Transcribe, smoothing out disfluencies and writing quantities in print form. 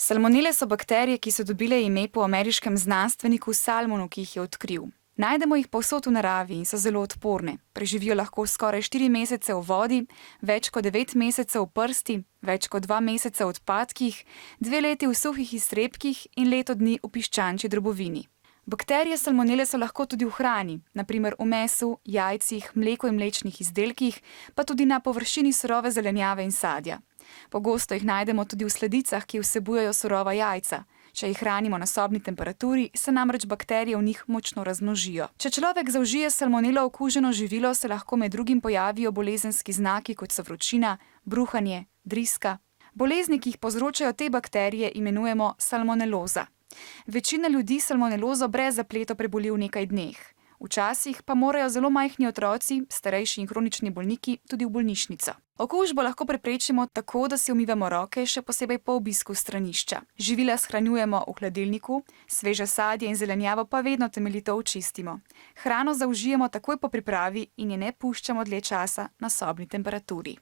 Salmonele so bakterije, ki so dobile ime po ameriškem znanstveniku Salmonu, ki jih je odkril. Najdemo jih povsod v naravi in so zelo odporne. Preživijo lahko skoraj 4 mesece v vodi, več kot 9 mesecev v prsti, več kot 2 meseca v odpadkih, 2 leti v suhih iztrebkih in leto dni v piščančji drobovini. Bakterije salmonele so lahko tudi v hrani, naprimer v mesu, jajcih, mleku in mlečnih izdelkih, pa tudi na površini surove zelenjave in sadja. Pogosto jih najdemo tudi v sladicah, ki vsebujejo surova jajca. Če jih hranimo na sobni temperaturi, se namreč bakterije v njih močno razmnožijo. Če človek zaužije salmonelo okuženo živilo, se lahko med drugim pojavijo bolezenski znaki, kot so vročina, bruhanje, driska. Bolezni, ki jih povzročajo te bakterije, imenujemo salmoneloza. Večina ljudi salmonelozo brez zapletov preboli v nekaj dneh. Včasih pa morajo zelo majhni otroci, starejši in kronični bolniki tudi v bolnišnico. Okužbo lahko preprečimo tako, da si umivamo roke, še posebej po obisku stranišča. Živila shranjujemo v hladilniku, sveže sadje in zelenjavo pa vedno temeljito očistimo. Hrano zaužijemo takoj po pripravi in je ne puščamo dlje časa na sobni temperaturi.